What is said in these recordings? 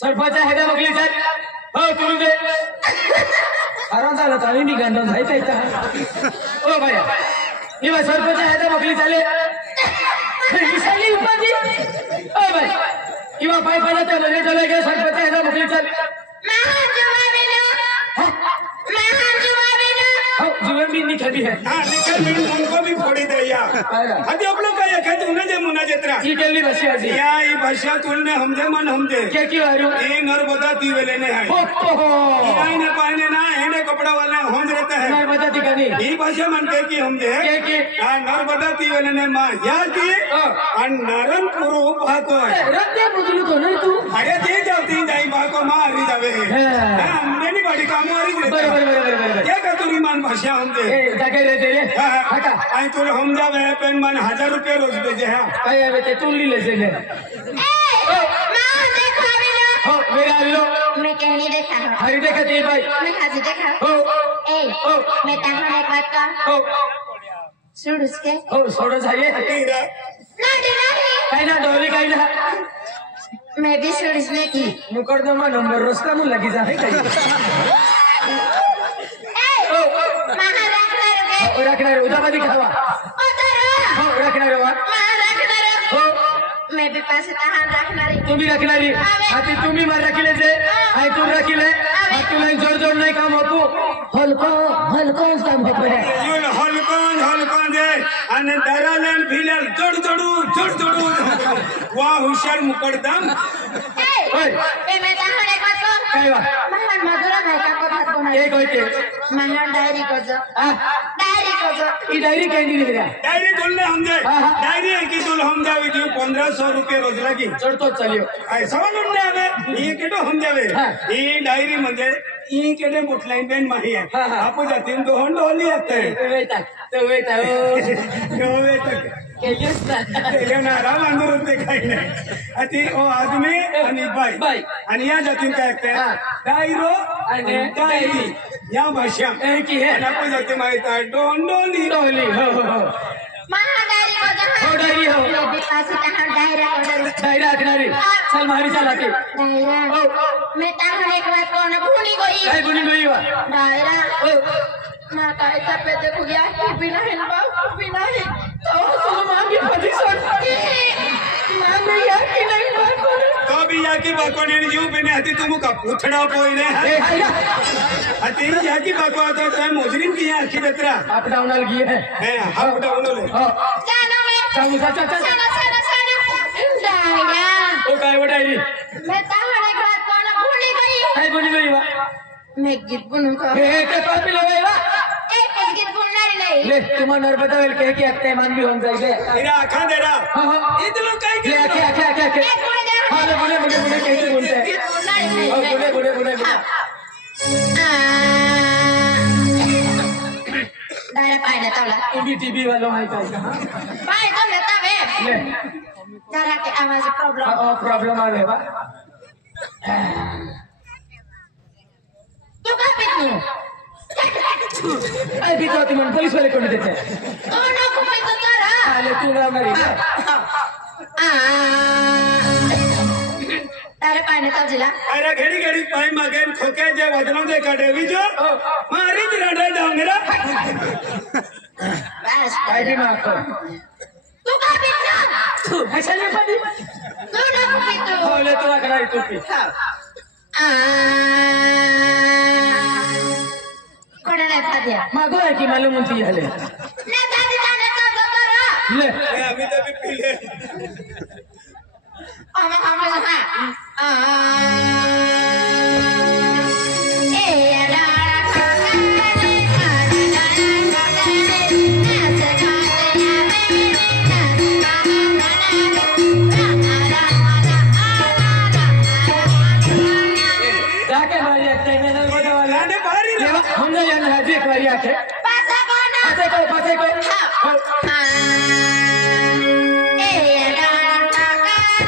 सरपंच आहे बघली सर हो तुझे आराम झाला तर मी गांडून जायचं इथं ओ बाया मी सरपंच आहे बघली चाले विशाली उपाधी ओ बाय किंवा पाय पाला तर लगे चले गए सरपंच आहे बघली चाले जुएं भी निकली है हाँ निकल भी उनको भी फोड़ी दे या अभी आप लोग का ये कहते उन्हें जे मुना जेत्रा ये केली भाषा जी या ये भाषा तुलने हमदे मन हमदे क्या क्यों आयो ये नर्मदा तीवेले ने है हो ये ने पाने ना इन्हें कपड़ा वाले होंद रहते हैं नर्मदा ती कनी ये भाषा मन के की हमदे के हाँ नर्मदा तीवेले ने माँ या की और नरम पुरु भाको रत्ते बुदलू तो नहीं तू अरे जे जाती जाई भाको माँ हरी जावे हाँ हमने नहीं बड़ी काम हरी रहते क्या कर तू मान भाषा हमदे जाके रे तेरे हटा आई तो हम जावे पेन मन 1000 रुपये रोज भेजे हाँ काय आहे ते तुली ले से ले हो मेरा लो मैं कहनी देखा हूँ हरी देखा ती भाई मैं हाजी देखा हो ए मैं तहाँ एक बात का हो सुन उसके हो सोडो चाहिए तेरा नहीं काय ना डोली काय ना मैं भी सुन इसने की मुकदमा नंबर रस्ता में लगी जा है काय ओ रखना रे उदाबादी खावा हो रखना रे वा हो मैं भी पैसे तहाँ रखना रे तुम्ही रखना रे आती तुम्ही मार रखिले जे आई तू रखिले आ तुला जोर जोर नाही काम होतो हलको काम होतो रे यून हलकन दे आणि दरालन फिलल जोड जोडू वाह हुशार मुकदम ओय मैं तहाँ एक बात को काय वा महान मधुरा भाई का कथा को एक होते महान डायरी को जो हां डायरी को जो ई डायरी कैंडी रे डायरी तुलने हम दे हाँ, हाँ। डायरी है कि तुल हम जावे जो 1500 रुपये रोज लगी चढतो चलियो आई सवाल उन्ने हवे ये केटो हम जावे हाँ। ये डायरी म्हणजे ये केडे मुठलाइन बेन माही है हाँ, हाँ। आपो जातीन दो हंडो होली आते तो वेता ओ होवे तक केलीस ना केले ना राम अंदर होते काही नाही अति ओ आदमी आणि बाई आणि या जातीन काय ऐकते हाँ। डायरो आणि डायरी या भाषा एक ही है आणि आपण जाते माहित आहे डोंडोली डोली हो महान डायरी को जो हो डायरी हो मैं भी पैसे तहाँ डायरी को जो डायरी रखना रे चल मारी चला के डायरा हो मैं तहाँ एक बात को ना भूली गई काय गुनी गई वा डायरा हो माँ का ऐसा पे देखो या बिना है बाबू बिना है तो तुम मांगी पति सोड माँ मैं या कि नहीं बात करूँ तो भी या की बाकोने जीव बिने हती तुम का पुथड़ा पोइले ए हाया हती या की बाको तो तय मोजरीन की है आखी दत्रा अप डाउन वाल गई है है हाफ डाउन ले हो क्या नाम है चालू चाचा साना डायरा ओ काय वो डायरी मैं तहाँ एक बात को ना भूली गई काय गुनी गई वा मैं गीत बुनूंगा ए के पापी लगे वा एक गीत बुनना नहीं ले तुम नर्मदा वेल कह के अक्ते मान भी होन जाइले तेरा आखा देरा हां इतलो काय ले आके एक बुने दे हां बोले कह के बोलते हैं गीत बुनना नहीं ओ बोले डायरा पाई देता वाला तुम भी टीवी वालों आई था पाई तो लेता वे ले जरा के आवाज प्रॉब्लम ओ प्रॉब्लम आ गया वा तू का पिटू आई भी तो तुम पुलिस वाले को देते हैं तू ना को पे तो तारा ले तू ना मरी तारे पाई ने तो जिला अरे घड़ी पाई मगन खोके जे वदनों दे कडेवी जो मारी तिराडे डांगरा बस काय की माफ तू का पितो तू कशाने पाणी तू नको पितो बोले तुला काय तू पी कोण नाही खाद्या मागो आहे की मला म्हणती झाले नाही दादी जाणे का करा ले आम्ही तर पिले आम्हाला हा ए याला जाके मारी आते हैं ना बता वाला लाने भारी रे हम ना जान है देख मारी आते पासा कोना पासे को ए याला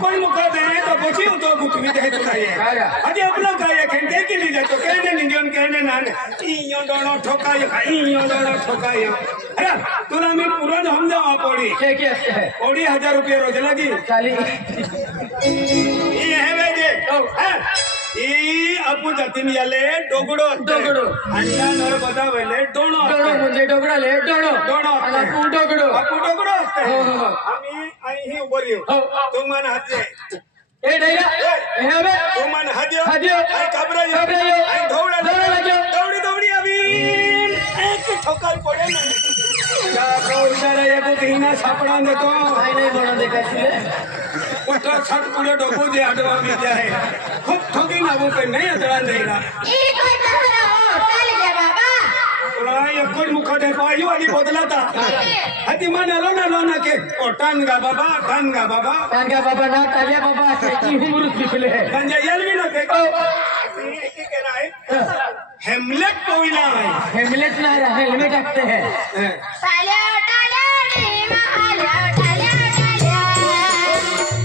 कोण मुका दे तो बची तो गुटवी दे तो ये अरे अपना का ये खेंटे के लिए तो कहने निजन कहने ना इयो दोनो ठोकाय इयो दोनो ठोकाय अरे तोरा में पूरा हम जावा पड़ी क्या क्या है पड़ी 1000 रुपया रोज लगी चाली ये है वे जे ई अपू जतिन याले डोगडो डोगडो. अन्ना नर बदा वेले डोणो डोळो म्हणजे डोगडाले डोळो डोणो आणि आपण डोगडो अपू डोगडो असते हो, हो, हो. आम्ही आई ही उभं येऊ हो. तू मन हात दे ए डैया हे बे तू मन हात दे हात दे. आई घबरा ये घबरा ये. आई दौड़ा दौड़ा लगे. दौड़ी दौड़ी अभी एक ठोकर पड़े ना क्या को इशारा ये को कहीं छापड़ा दे तो काय नाही म्हणून दे काय तुले पटला छट पुढे डोको दे अडवा मी जाए खूप ठोकी ना वो पे नहीं अडवा देगा ई कोई तहरा हो चल जा बाबा तुला एकूण मुखाटे पायी वाली बदलाता हाती मान आलो ना के ओटान गा बाबा टान गा बाबा सांगा बाबा ना ताल्या बाबा त्याची हुमरूत लिखले है म्हणजे येल भी ना के के राय हेमलेट पोइला है हेमलेट ना रहा हेलमेट रखते हैं साल्या टाल्या रे महाल्या टाल्या टाल्या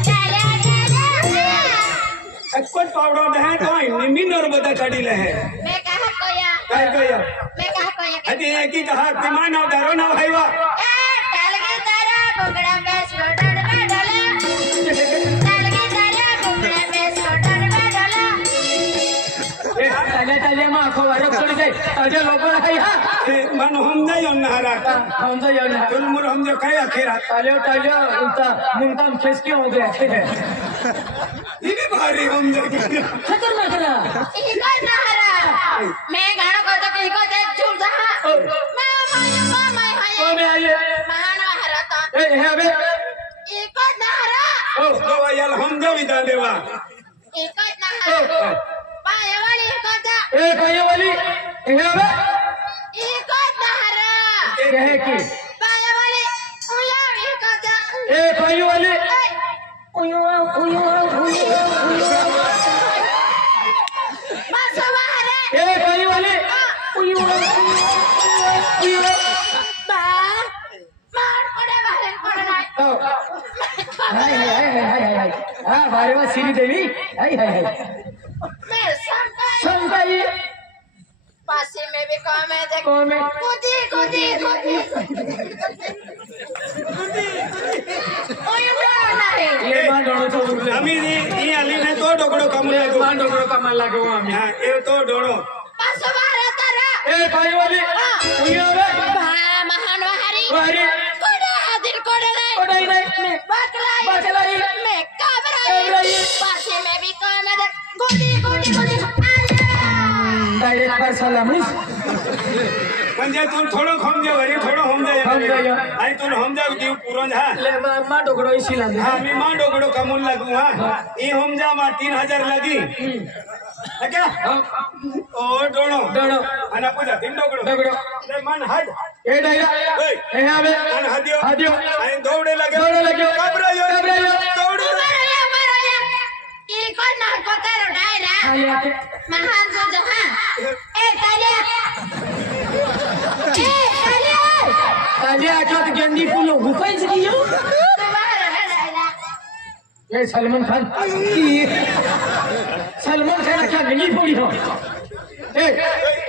टाल्या टाल्या एकूण पावडर दे तो निमी नर्मदा काढीले है मैं कहा कोया काय कया मैं कहा कोया हाती एकी कहा तिमा नाव दारो नाव हायवा ए टालगे तारा कोंगड़ा में स्कूटर में डाला टालगे तारा कोंगड़ा में स्कूटर में डाला ए ताल्या ताल्या मा आखो वारो पड़ी जाए ताजे लोगों ना खाई हां मन हम नाही अन्नारा हम तो जाने तुल मुर हम जो काय अखेरा ताल्या ताल्या उल्टा मुंताम खेस के हो गया है ये भी भारी हम जो खतरनाक ना इको नहरा मैं गाना को तो इको दे छूट जा मैं माया को मैं ओ हाय मैं आइए महान हरता ए हे बे इको नहरा ओ गवा याल हम जो विदा देवा इको नहरा पाया वाली इको दा ए काय वाली हे बे इको नहरा कहे की पाया वाली उया इको दा ए काय वाली मासो बाहरे ए काय वाली बा मार पड़े बाहरे पड़े ना हाय हाय हाय हाय हां बारे में श्री देवी हाय हाय हाय मैं संताई संताई पासी में भी काम है देख कौन में कूदी कूदी कूदी ओए नहीं ये मान डोळो तो उरले आम्ही ही आली ने तो डोकडो कामून लागू मान डोळो कामाला लागो आम्ही हा ए तो डोळो पासो बाहरे तारा ए काय वाली उया बे महान वहारी वारी कोड़ा दिल कोड़ा नहीं कोडाई नाही बकलाई बकलाई मैं काबराई काबराई पासी में भी काम है देख कूदी कूदी कूदी डायरेक्ट पर सलामस म्हणजे तू थोडं खम जे वरी थोडं हम हम जाय जाय. आई तू हम जाव देव पुरण हा ले मा डोगडो इसिला हा मी मा डोकडो कामून लागू हा ई हम जा मा 3000 लगी क्या ओ डोणो डोळो आणि आपण जा तीन डोकडो डोगडो ले मन हट ए डायरा ए आबे मन हदियो हादियो आई दौड़े लगे दौड़े लगे. घबरायो घबरायो. दौड़ी मारो ये कौन ना को तेरो डायरा आले आके महान जो हाँ ए तालिया ए तालिया ताजे आठवत गंडी फुलो हुकायच की यो तू बाहर है डायरा ये सलमान खान सलमान खान क्या नहीं पड़ी हो ए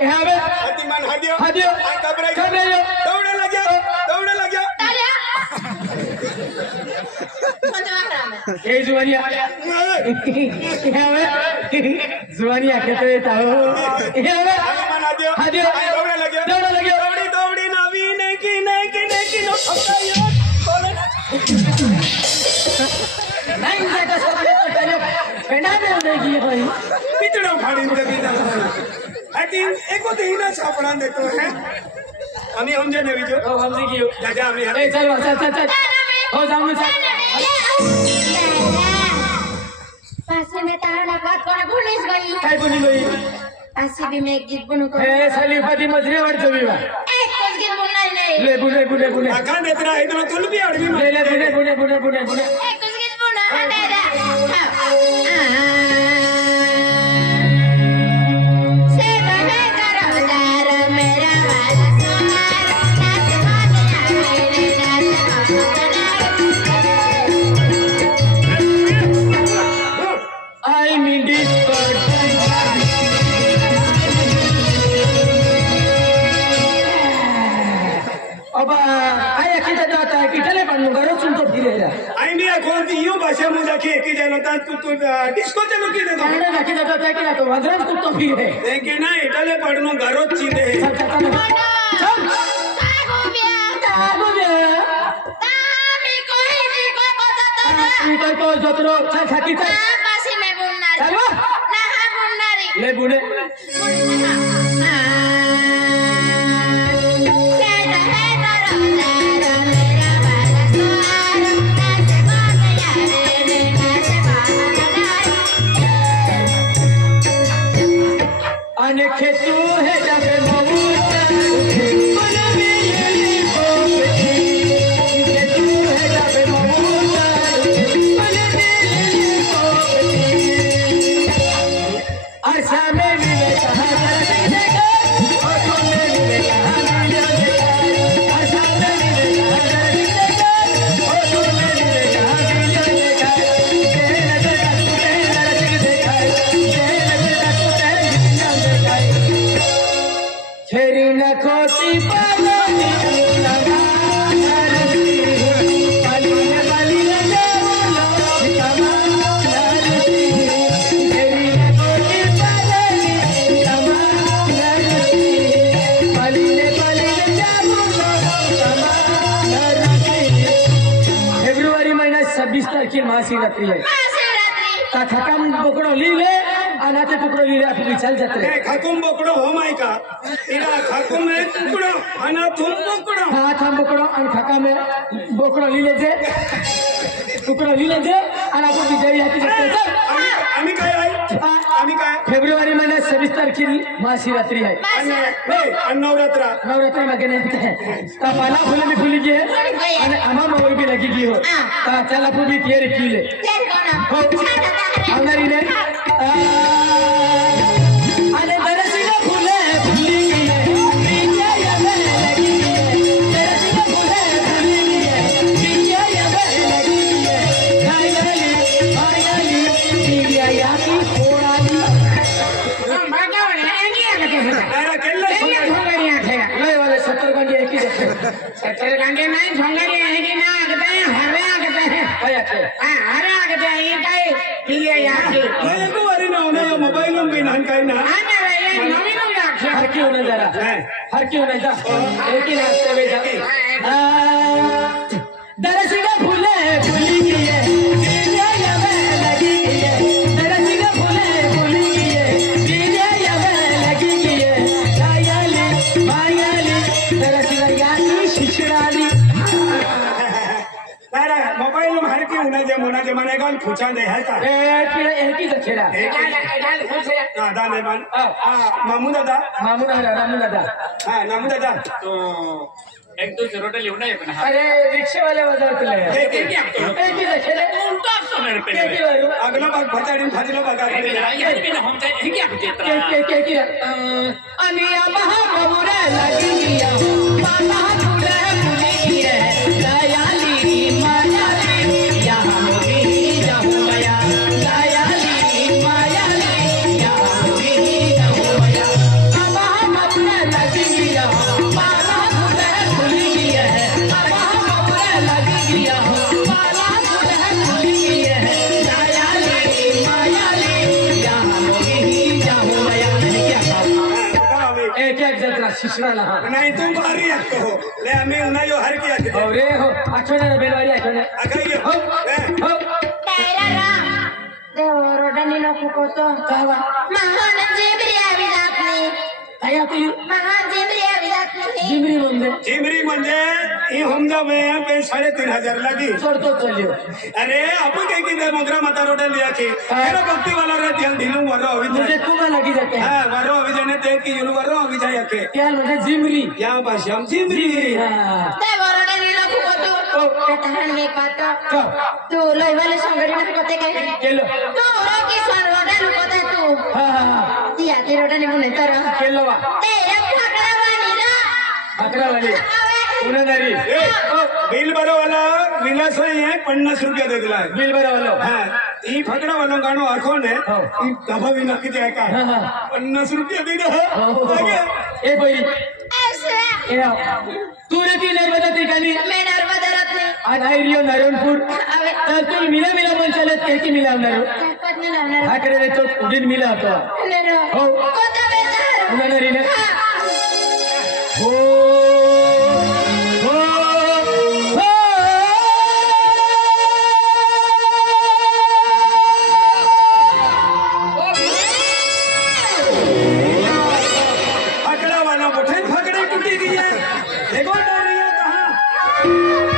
यहाँ पे हतिमान हदियो हदियो कबरे दौड़े लगे ये जुआनिया यहाँ पे जुआनिया कहते हैं ताऊ यहाँ पे हतिमान हदियो हदियो दौड़े लगे दौड़ी नवी नहीं नो ठकायो नहीं जाता सब तो पहले पेड़ा में देगी भाई पितड़ो फाड़ी दे बिना हतिन एको देना छापड़ा देतो है আমি हमजे ने विजो ओ हमसे कियो दादा আমি ए चल हो जाऊं चल पासे में तारा बात कोना भूलिस गई काय बोली गई पासे भी मैं एक गीत बुनु को ए साली फाती मजरे वर चवीवा एक कुछ गीत बुनना नहीं ले बुने आका नेत्रा इतना तुल भी अड़वी ले बुने एक कुछ गीत बुना दादा से बने करो दारा मेरा वाला सोनार नाच माने मेरे नाच आई मीन दिस अब आया किधर जाता है किधर ले बनूंगा रो सुन तो फिर है आई नहीं कौन सी यूं भाषा मुझे के की जनता तू डिस्को चलो की दे कनाडा जाके जाता है कि ना तो वज्रम कुछ तो फिर है लेकिन ना इटले पड़नो घरो चीदे चल इधर तो जतरो चल खाकी चल पासी में बुनना चल वो ना हां बुनना ले बुने अने खेतू है जब मऊता मन में ये खेतू है जब मऊता मन में ये आशा में मिले कहा देखा और तुमने मिले कहा आशा में मिले कहा देखा और तुमने मिले कहा देखा तेरे देखा खेरी न खोती पानी फेब्रुआरी महीना 26 तारीख महाशिवरात्रि है खकम बोकड़ो ली ले अनाथे टुकड़ो ली ले अपनी चल जाते खाकुम बोकड़ो हो माई का इरा खाकुम में टुकड़ो अना तुम बोकड़ो हाँ थम बोकड़ो अन खका में बोकड़ो ली ले जे टुकड़ो ली ले जे अना को भी जरी आती जाते आमी काय आमी काय फेब्रुआरी महीना 26 तारीख महाशिवरात्रि है नवरात्रा नवरात्रि में गने है का पाला फूल में फूली की है अने अमा मोर भी लगी की हो का चला पु भी तेरे की ले हो अंदर ने अने दरसिया फूले फूली की है पिया या लगी की है दरसिया फूले फूली की है पिया या लगी की है खायाली पिया या की खोड़ाली मागा वाला एंगी आके अरे केल्ले झोंगड़ी आखेगा ले वाले 70 गंजे एक ही देखे 70 गंजे नहीं झोंगड़ी है कि ना आगते हैं हरे आगते हैं हां हरे आगते हैं ये काय पिलिया याके मैं को वारी ना होने यो मोबाइल में बिना काय ना आने रे नवी नवी आखे हर क्यों नहीं जरा हर क्यों नहीं जा एक ही रास्ते में जा दरसिया फूले फूली की है पिलिया या लगी की है दरसिया फूले फूली की है पिलिया या लगी की है मायाली दरसिया यानी शिशराली अरे मोबाइल में हर की होने जे मोना जे माने गाल खुचा दे है का एक ही जखेरा डाल खुचे दादा ने मान मामू दादा मामू दादा हां नामू दादा तो एक दो जरूरत लिहून आहे पण हा अरे रिक्शे वाले बजावतले एक एक ही जखेरा उलटा सोनर पे एक ही वारू अगला भाग भताडीन भाजला बघा या पे हम ते हे क्या कुछ के अनिया महा ममुरे लगी गया माता फूले फूली की है दयाली मायाली यहाँ मोगी जाऊं दुसऱ्याला हा नाही तू भारी असतो हो ले आम्ही उन्हा यो हर की असते हो रे हो आठवड्याला बेलवाडी आठवड्या अगं हो हो Daerah ram, dewa roda ni loku koto. कावा Mahon jibri abidatni, काय आता mahon jibri abidatni. जिमरी म्हणजे चिमरी म्हणजे ही हमजा में पे 3,500 लगी चढतो चाललो अरे आपण काय की मोगरा माता रोडा लिया की मेरा भक्ति वाला रे ध्यान दिनु वरो अभी म्हणजे तुम्हाला लगी जाते हां वरो अभी जाने ते की युनु वरो अभी जाय के त्या म्हणजे जिमरी या भाषा हम चिमरी हा Dewa roda ni loku koto. Katahan mi pato. का Tu loy wale songgari na kote kai. केलं Tu roki son roda lu kote tu. हा हा Dia ti roda ni mune tara. केलं वा Deya phakra wani na. अकरा वाली उन्हाळी ए bill भरो वाला विलास है 50 रुपया दे दिला है बिल भरावलं हां ई फकड़ा वाला गाणो आखो ने ई दबा भी नक्की जाय का हा हा 50 रुपया दे दे ए बाई Esra. ए तू रे ती नर्मदा ठिकाणी Me narmada ratni. आज आहे रिओ नारायणपूर Ave. तर तू मिला मिला म्हणचालत काय की मिलावणार Dapat ni lamnar. हा कडे तो उडीन मिला होता Nero. हो Kota betar. उन्हाळी ने हो हो हो फकड़ा वाला उठे फकड़े टूटी गई है देखो डरिया कहां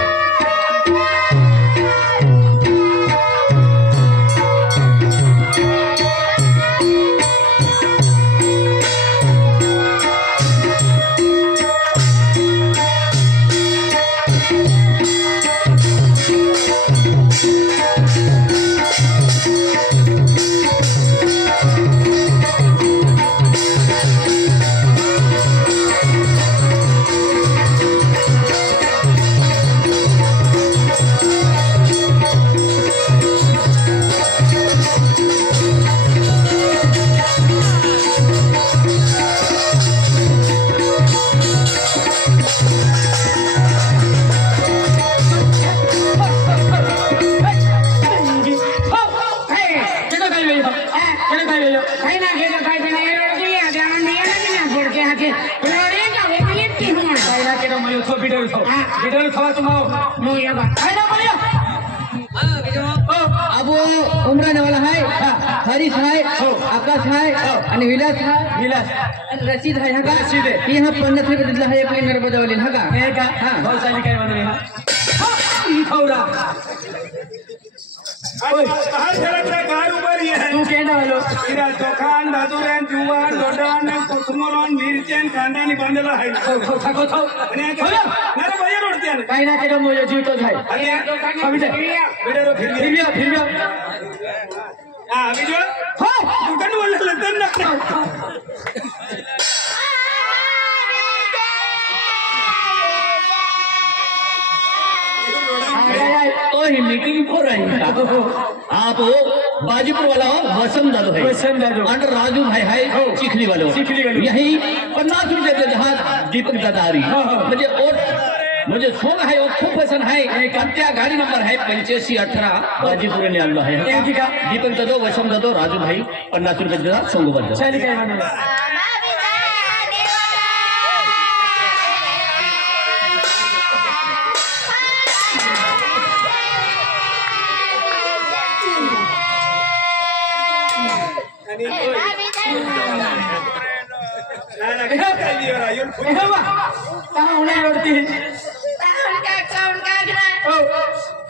अब वो उमराने वाला है हरीश है आकाश है आणि विलास है विलास रशीद है का रशीद है यहाँ 50 रुपये दिला है आपली नर्मदा वाली हा का हे का हां भाऊसाली काय म्हणून हा खौरा हर तरह का घर ऊपर ही है तू केंडा वालो इरा दुकान दादुरेन जुवान लोडान कोथमोरन मिरचेन कांदानी बांधला है खाको थाव आणि नरे भैया रोडते आहे काय ना केलं मोजे जीवतो आहे अरे अभी जा बिडरो फिर फिरव्या हां अभी जो हो दुकान वाला लतन ना तो ही मीटिंग हो रही है आप बाजीपुर वाला हो वसंत दादू है वसंत दादू अंडर राजू भाई है चिखली वाले यही 50 रुपये के जहाज दीपक दादारी मुझे और मुझे सोंग है वो खूब पसंद है कत्या गाड़ी नंबर है 8518 बाजीपुर ने आलो है दीपक दादो वसंत दादो राजू भाई 50 रुपये जहाज सोंग बंद चाली काय म्हणून उन्हाळ्यावरती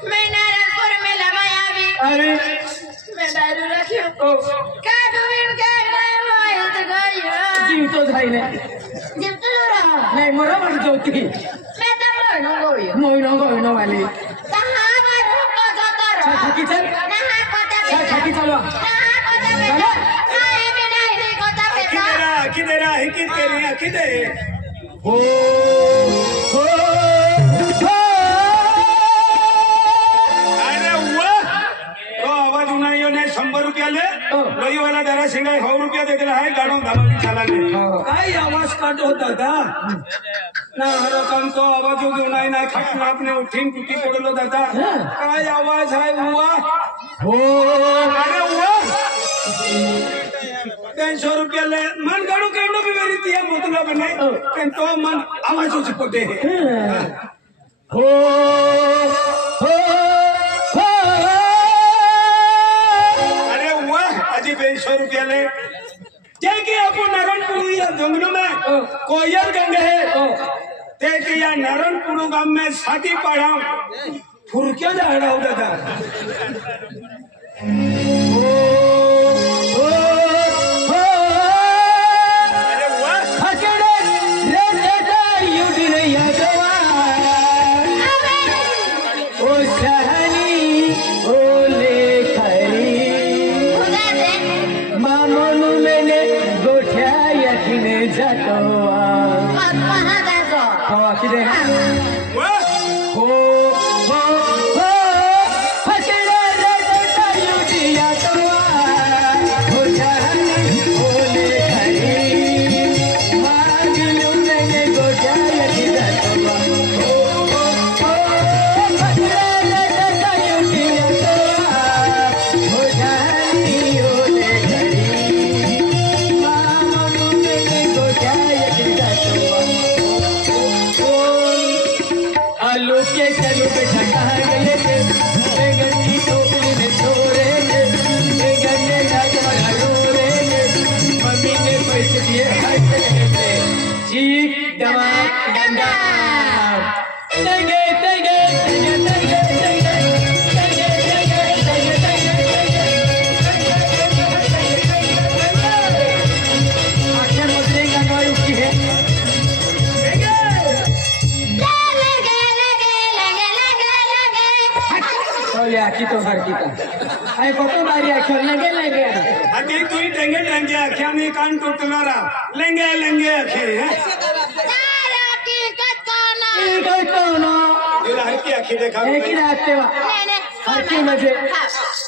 मैं नारायणपुर में लमाया भी अरे मैं दारू रखी ओ का गोविंद का मैं तो गई जीवतो झाले जब तू रहा नाही मोरा म्हणतो होती मैं तो मरनो गई मोइनो वाली कहां पर को जाता रहा छाकी चल नहा कोता पे छाकी चलवा नहा कोता पे काय में नहीं कोता पे किदेरा हिकित केरी किदे हो हो अरे वाह तो आवाज उन्हायो ने 100 रुपया ले लई वाला जरा सिंगा 100 रुपया दे दिला है गाणो धाबा भी चला ले काय आवाज काढ होता दादा ना रकम तो आवाज उन्हाय ना खटना आपने उठीन टूटी पडलो दादा काय आवाज है वाह हो अरे वाह ते 200 रुपया ले मन गाड़ो कहनो भी मेरी तिया मतलब नहीं कि तो मन आवाज हो चिपटे हो हो हो अरे वाह अजी 200 रुपया ले जैके अपन नारायणपुर या जंगलों में कोयल गंगे है ते के या नारायणपुर गांव में साथी पड़ा फुरक्या जा रहा होता था अरे वाह हकड़े रे दादा युडी रे यादवा ओ सहनी ओ लेखरी मामोनु मैंने गोठ्या यखिने जातवा हवा किदे वाह हो हो हो हकड़े रे दादा युडी यादवा ओ सहनी ओ लेखरी मामोनु मैंने गोठ्या यखिने जातवा हो हो हो हकड़े रे दादा युडी यादवा ओ सहनी ओ लेखरी मामोनु मैंने गोठ्या यखिने जातवा आलू के चलू बेटा कहाँ गए थे बैंगन की टोकरी में सो रहे थे बैंगन ने लाजवाब रो रहे थे मम्मी ने पैसे दिए हंस रहे थे चीख दमाक डंडा तंगे तंगे तंगे तंगे तंगे तंगे तंगे तंगे आखिर मुझे गाना उसकी है बोले आखी तो घर की था आई कोको मारी आखिर लगे लगे अभी तू ही टेंगे टेंगे आख्या में कान टूटना रहा लेंगे लेंगे आखे हैं एक है कौन दुल्हन की आँखें देखा एक ही रात पे हर की मजे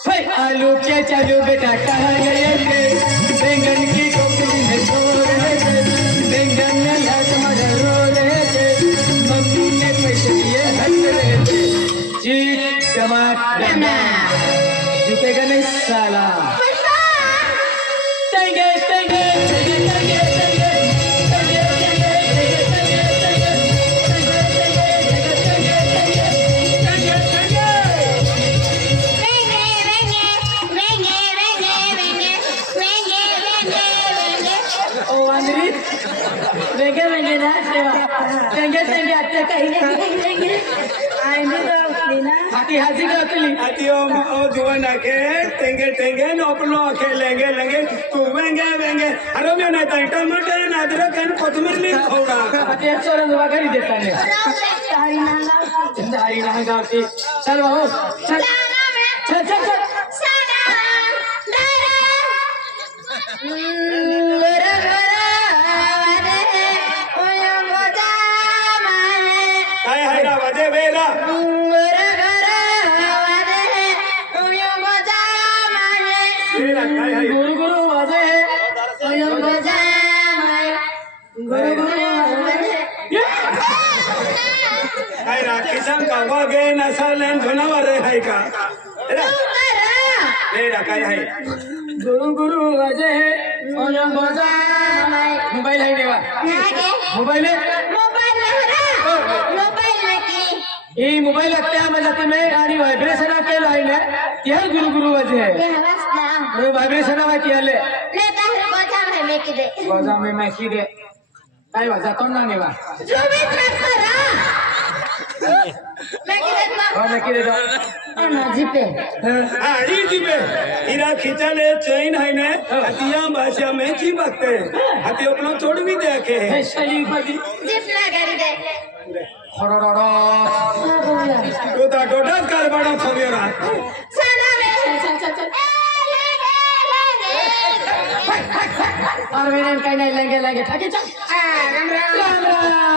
भाई आलू के चालू बेटा कहाँ गए थे बैंगन की टोकरी में सो रहे थे बैंगन ने लाजवाब रो रहे थे मम्मी ने पैसे दिए हंस रहे थे चीख दमाक डंडा झुकेगा नहीं साला तंगे तंगे तंगे तंगे तंगे ओ अंग्रेज वेगे वेगे ना सेवा तंगे तंगे आते कहीं आएंगे तो लीना हाथी हाथी का अकली आती ओ जुआन आखे टेंगे टेंगे नौपलो आखे लेंगे लेंगे तू वेंगे वेंगे अरे मैं ना टमाटर ना अदरक और कोथिमीर ले खोड़ा हाथी चोर दवा कर देता है तारी ना गाँव की चल बाबू चल चल चल चल काय है ना वजे वेला वेला काय है गुरु गुरु वाजे गुरु गुरु काय ना किसान का वागे ना सालन धुनावर है का वेला काय है गुरु गुरु वाजे मोबाइल है देवा मोबाइल ये मोबाइल क्या मजा तुम्हें आणि वाइब्रेशन के लाइन है क्या गुरु गुरु वाजे है वाइब्रेशन है क्या ले बाजा में मैं की दे काय वाजा तो ना नेवा मैं की दे हाँ ये जी पे इरा खींचा ले चैन है ने हतिया भाषा में जी बकते हती अपना छोड़ भी देखे है शरीर पर तो ता डोडा कर बड़ा थमेरा और मैंने कहीं नहीं लेंगे लेंगे चल राम राम